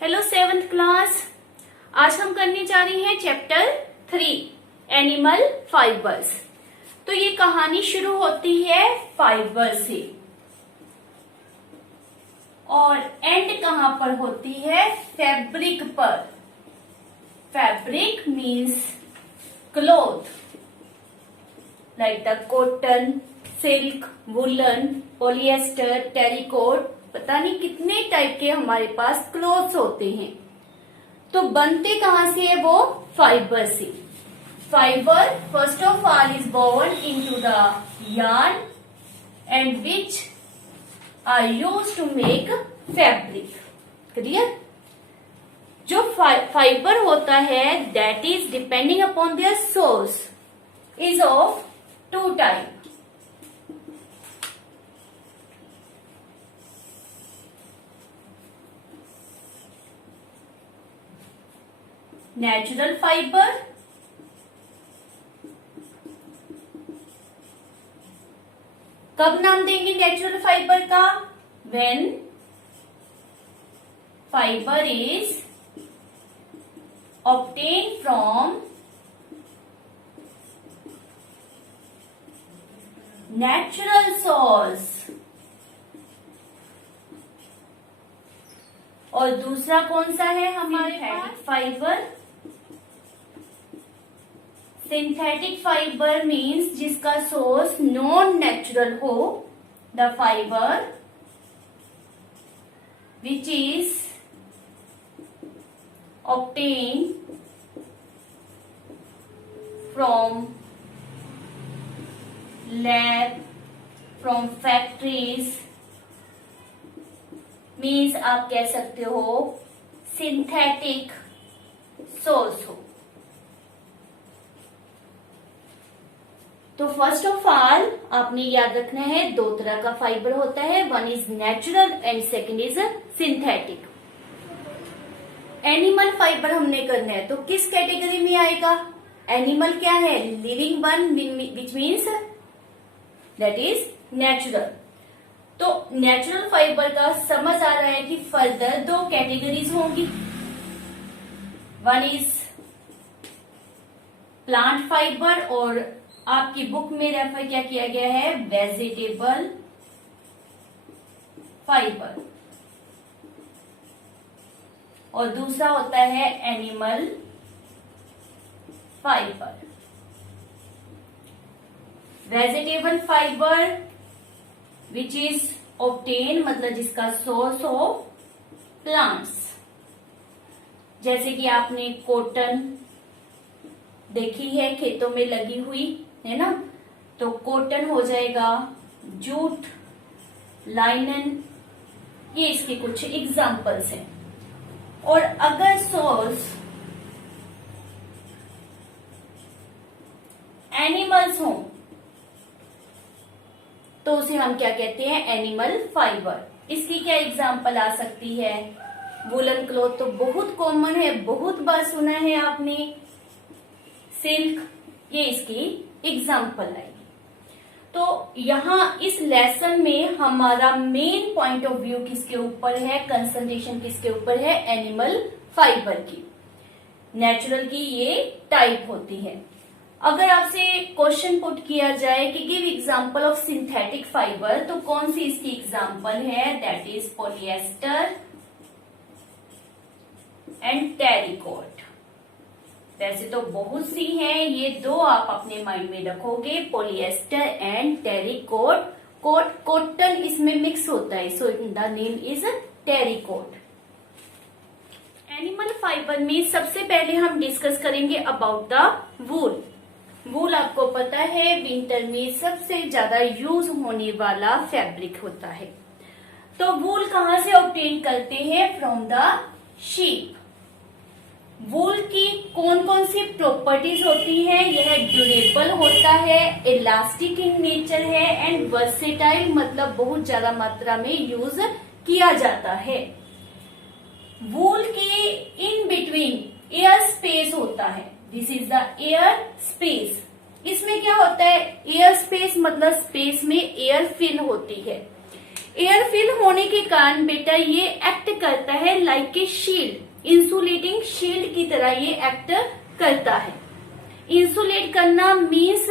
Hello seventh class. आज हम करने जा रहे हैं चैप्टर 3 एनिमल फाइबर्स। तो ये कहानी शुरू होती है फाइबर से और एंड कहां पर होती है? फैब्रिक पर। Fabric means cloth like the cotton, silk, woollen, polyester, terrycot. पता नहीं कितने टाइप के हमारे पास क्लोथ्स होते हैं। तो बनते कहां से है वो? फाइबर से। Fibre first of all is born into the yarn and which are used to make fabric. Clear? जो फाइबर होता है that is depending upon their source is of two type. Natural fibre कब नाम देंगे natural fibre का? When fibre is obtained from natural source। और दूसरा कौन सा है हमारे पास? फाइबर। सिंथेटिक फाइबर मीन्स जिसका सोर्स नॉन नेचुरल हो। The fibre which is obtained from lab, from factories means आप कह सकते हो सिंथेटिक सोर्स हो। तो फर्स्ट ऑफ ऑल आपने याद रखना है दो तरह का फाइबर होता है, one is natural and second is synthetic. Animal fibre हमने करना है तो किस कैटेगरी में आएगा? एनिमल क्या है? Living one which means that is natural. तो नेचुरल फाइबर का समझ आ रहा है कि फर्दर दो कैटेगरीज होंगी। वन इज प्लांट फाइबर और आपकी बुक में रेफर क्या किया गया है? Vegetable fibre. और दूसरा होता है animal fibre. Vegetable fibre which is obtain मतलब जिसका सोर्स हो प्लांट्स। जैसे कि आपने कॉटन देखी है खेतों में लगी हुई है ना, तो कॉटन हो जाएगा, जूट, लाइनन, ये इसके कुछ एग्जाम्पल्स हैं। और अगर सोर्स एनिमल्स हो तो उसे हम क्या कहते हैं? Animal fibre. इसकी क्या एग्जाम्पल आ सकती है? वुलन क्लॉथ तो बहुत कॉमन है, बहुत बार सुना है आपने। सिल्क, ये इसकी एग्जाम्पल आएगी। तो यहाँ इस लेसन में हमारा मेन पॉइंट ऑफ व्यू किसके ऊपर है? कंसंट्रेशन किसके ऊपर है? एनिमल फाइबर की। नेचुरल की ये टाइप होती है। अगर आपसे क्वेश्चन पुट किया जाए कि give example of synthetic fibre, तो कौन सी इसकी एग्जांपल है? That is polyester and terrycot. वैसे तो बहुत सी हैं, ये दो आप अपने माइंड में रखोगे, पॉलिएस्टर एंड टेरिकोट। कॉटन इसमें मिक्स होता है, so the name is terrycot. Animal fibre में सबसे पहले हम डिस्कस करेंगे अबाउट द वूल। वूल आपको पता है विंटर में सबसे ज्यादा यूज होने वाला फैब्रिक होता है। तो वूल कहां से ऑब्टेन करते हैं? From the sheep. वूल की कौन कौन सी प्रॉपर्टीज होती है? यह ड्यूरेबल होता है, इलास्टिक इन नेचर है एंड वर्सेटाइल मतलब बहुत ज्यादा मात्रा में यूज किया जाता है। वूल के इन बिटवीन एयर स्पेस होता है, this is the air space. इसमें क्या होता है? एयर स्पेस मतलब स्पेस में एयर फिल होती है। एयर फिल होने के कारण बेटा ये एक्ट करता है like a shield, insulating shield की तरह ये एक्ट करता है। इंसुलेट करना मीन्स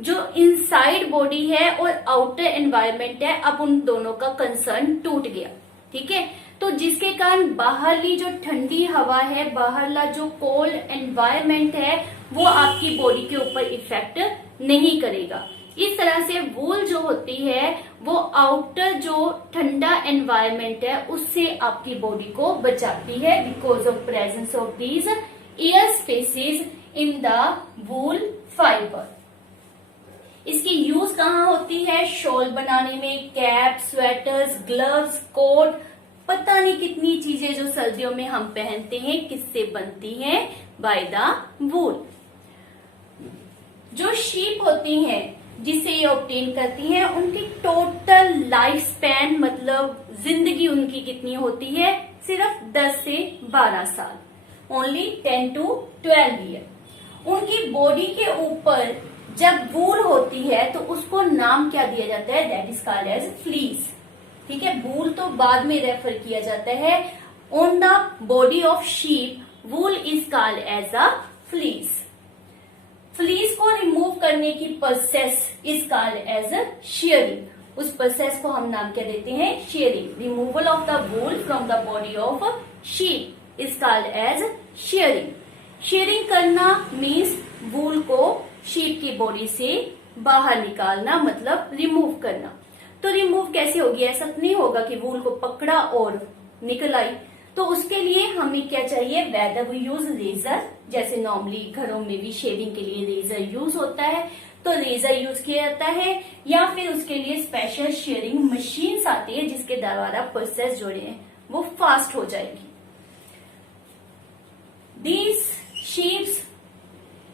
जो इनसाइड बॉडी है और आउटर एनवायरमेंट है, अब उन दोनों का कंसर्न टूट गया। ठीक है, तो जिसके कारण बाहरली जो ठंडी हवा है, बाहरला जो कोल्ड एनवायरमेंट है, वो आपकी बॉडी के ऊपर इफेक्ट नहीं करेगा। इस तरह से वूल जो होती है वो आउटर जो ठंडा एनवायरमेंट है उससे आपकी बॉडी को बचाती है, because of presence of these air spaces in the wool fibre. इसकी यूज कहाँ होती है? शॉल बनाने में, कैप, स्वेटर्स, ग्लव्स, कोट, पता नहीं कितनी चीजें जो सर्दियों में हम पहनते हैं किससे बनती हैं? बाय द वूल। जो शीप होती हैं जिसे ये ऑब्टेन करती हैं, उनकी टोटल लाइफ स्पैन मतलब जिंदगी उनकी कितनी होती है? सिर्फ 10 से 12 साल, ओनली 10 to 12 ईयर। उनकी बॉडी के ऊपर जब वूल होती है तो उसको नाम क्या दिया जाता है? That is called as fleece. ठीक है, वूल तो बाद में रेफर किया जाता है। On the body of sheep wool is called as a fleece. Fleece को रिमूव करने की process is called as shearing. उस प्रोसेस को हम नाम क्या देते हैं? Shearing. Removal of the wool from the body of sheep is called as shearing. Shearing करना मीन्स वूल को शीप की बॉडी से बाहर निकालना, मतलब रिमूव करना। तो रिमूव कैसे होगी? ऐसा नहीं होगा कि वूल को पकड़ा और निकल आई। तो उसके लिए हमें क्या चाहिए? वेदर वी यूज रेजर, जैसे नॉर्मली घरों में भी शेविंग के लिए रेजर यूज होता है, तो रेजर यूज किया जाता है, या फिर उसके लिए स्पेशल शेयरिंग मशीन्स आती है जिसके द्वारा प्रोसेस जो है वो फास्ट हो जाएगी। दीज शीप्स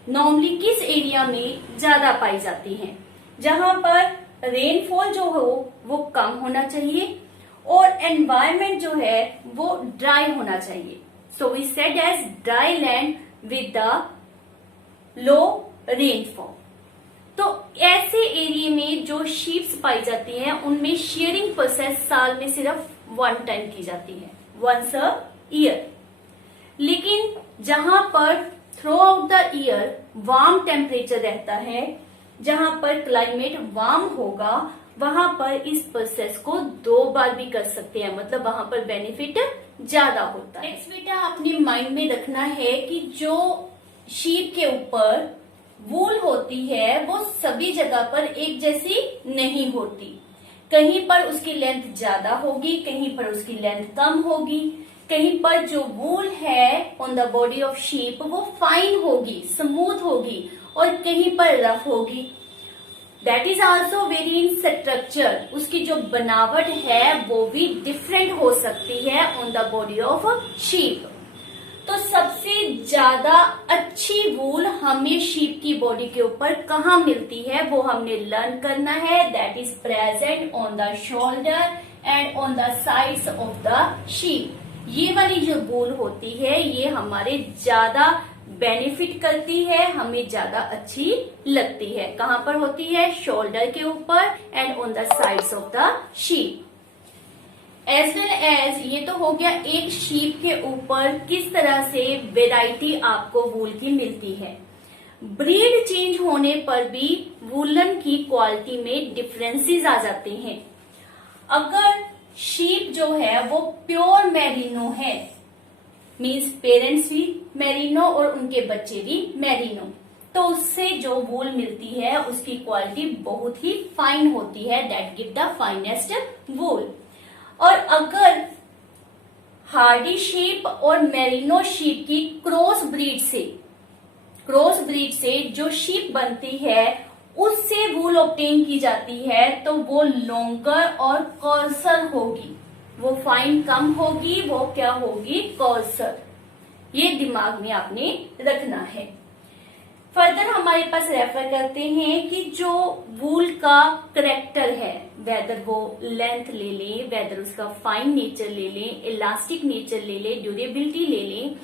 नॉर्मली किस एरिया में ज्यादा पाई जाती हैं? जहां पर रेनफॉल जो हो वो कम होना चाहिए और एनवायरमेंट जो है वो ड्राई होना चाहिए। So we said as dry land with the low rainfall. तो ऐसे एरिया में जो शीप्स पाई जाती हैं उनमें शेयरिंग प्रोसेस साल में सिर्फ 1 टाइम की जाती है, वंस अ ईयर। लेकिन जहां पर through out the year warm temperature रहता है, जहां पर क्लाइमेट वार्म होगा, वहां पर इस प्रोसेस को 2 बार भी कर सकते हैं, मतलब वहां पर बेनिफिट ज्यादा होता है। नेक्स्ट बेटा अपने माइंड में रखना है कि जो शीप के ऊपर वूल होती है वो सभी जगह पर एक जैसी नहीं होती। कहीं पर उसकी लेंथ ज्यादा होगी, कहीं पर उसकी लेंथ कम होगी, कहीं पर जो वूल है on the body of sheep वो फाइन होगी, स्मूथ होगी, और कहीं पर रफ होगी। That is also very in structure, उसकी जो बनावट है वो भी डिफरेंट हो सकती है on the body of sheep. तो सबसे ज्यादा अच्छी वूल हमें शीप की बॉडी के ऊपर कहाँ मिलती है वो हमने लर्न करना है। That is present on the shoulder and on the sides of the sheep. ये वाली जो वूल होती है ये हमारे ज्यादा बेनिफिट करती है, हमें ज्यादा अच्छी लगती है। कहाँ पर होती है? शोल्डर के ऊपर and on the sides of the sheep. As well as ये तो हो गया एक शीप के ऊपर किस तरह से वेराइटी आपको वूल की मिलती है। ब्रीड चेंज होने पर भी वूलन की क्वालिटी में डिफरेंसेस आ जाते हैं। अगर शीप जो है वो प्योर मेरिनो है, मीन्स पेरेंट्स भी मेरिनो और उनके बच्चे भी मेरिनो, तो उससे जो वूल मिलती है उसकी क्वालिटी बहुत ही फाइन होती है। दैट गिव द फाइनेस्ट वूल। और अगर हार्डी शीप और मेरिनो शीप की क्रॉस ब्रीड से जो शीप बनती है उससे वूल ऑब्टेन की जाती है तो वो लॉन्गर और कॉर्सर होगी, वो फाइन कम होगी, वो क्या होगी? कॉर्सर। ये दिमाग में आपने रखना है। फर्दर हमारे पास रेफर करते हैं कि जो वूल का करेक्टर है, वेदर वो लेंथ ले लें, वेदर उसका फाइन नेचर ले लें, इलास्टिक नेचर ले लें, ड्यूरेबिलिटी ले लें,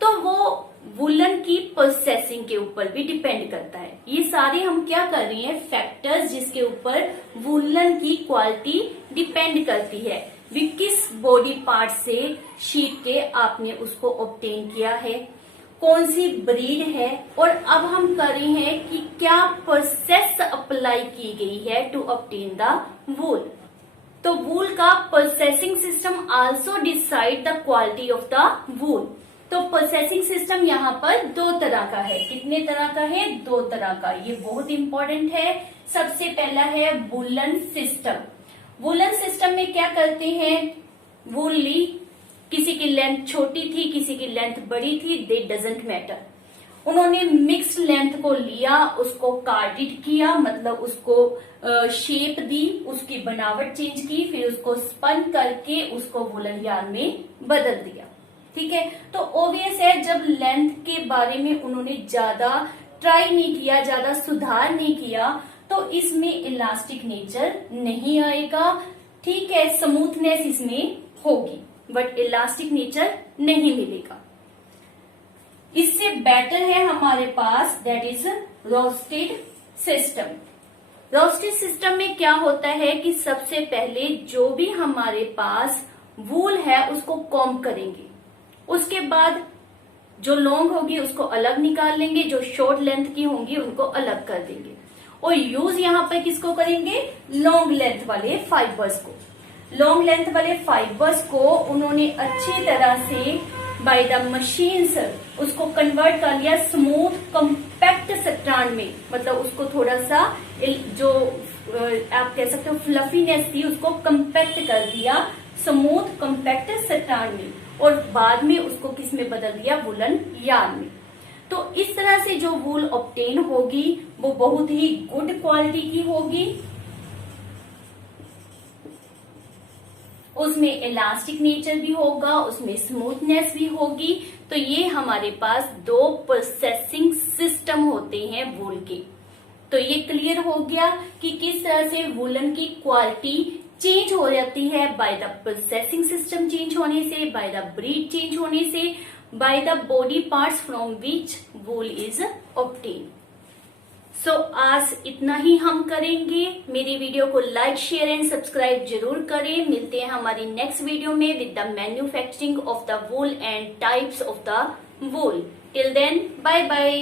तो वो वूलन की प्रोसेसिंग के ऊपर भी डिपेंड करता है। ये सारे हम क्या कर रहे हैं? फैक्टर्स जिसके ऊपर वूलन की क्वालिटी डिपेंड करती है भी किस बॉडी पार्ट से शीप के आपने उसको ऑब्टेन किया है, कौन सी ब्रीड है, और अब हम कर रहे हैं कि क्या प्रोसेस अप्लाई की गई है टू ऑब्टेन द वूल। तो वूल का processing system also decide the quality of the वूल। तो प्रोसेसिंग सिस्टम यहाँ पर दो तरह का है। कितने तरह का है? दो तरह का। ये बहुत इंपॉर्टेंट है। सबसे पहला है वूलन सिस्टम। वूलन सिस्टम में क्या करते हैं, वूल ली, किसी की लेंथ छोटी थी, किसी की लेंथ बड़ी थी, दे डजंट मैटर। उन्होंने मिक्स्ड लेंथ को लिया, उसको कार्डेड किया, मतलब उसको शेप दी, उसकी बनावट चेंज की, फिर उसको स्पन करके उसको वूलन यार्न में बदल दिया। ठीक है, तो ऑब्वियस है जब लेंथ के बारे में उन्होंने ज्यादा ट्राई नहीं किया, ज्यादा सुधार नहीं किया, तो इसमें इलास्टिक नेचर नहीं आएगा। ठीक है, स्मूथनेस इसमें होगी बट इलास्टिक नेचर नहीं मिलेगा। इससे बेटर है हमारे पास that is roasted system. Roasted system में क्या होता है कि सबसे पहले जो भी हमारे पास वूल है उसको कॉम्ब करेंगे, उसके बाद जो लॉन्ग होगी उसको अलग निकाल लेंगे, जो शॉर्ट लेंथ की होंगी उनको अलग कर देंगे। और यूज यहाँ पर किसको करेंगे? लॉन्ग लेंथ वाले फाइबर्स को। लॉन्ग लेंथ वाले फाइबर्स को उन्होंने अच्छी तरह से बाय द मशीन्स उसको कन्वर्ट कर लिया स्मूथ कॉम्पैक्ट स्ट्रैंड में, मतलब उसको थोड़ा सा जो आप कह सकते हो फ्लफीनेस थी उसको कॉम्पैक्ट कर दिया स्मूथ कॉम्पैक्ट स्ट्रैंड में, और बाद में उसको किस में बदल दिया? वूलन यार्न में। तो इस तरह से जो वूल ऑब्टेन होगी वो बहुत ही गुड क्वालिटी की होगी, उसमें इलास्टिक नेचर भी होगा, उसमें स्मूथनेस भी होगी। तो ये हमारे पास दो प्रोसेसिंग सिस्टम होते हैं वूल के। तो ये क्लियर हो गया कि किस तरह से वूलन की क्वालिटी चेंज हो जाती है by the processing system change होने से, बाय द ब्रीड चेंज होने से, by the body parts from which wool is obtain. So आज इतना ही हम करेंगे। मेरी वीडियो को लाइक, शेयर एंड सब्सक्राइब जरूर करें। मिलते हैं हमारी नेक्स्ट वीडियो में with the manufacturing of the wool and types of the wool. Till then bye bye.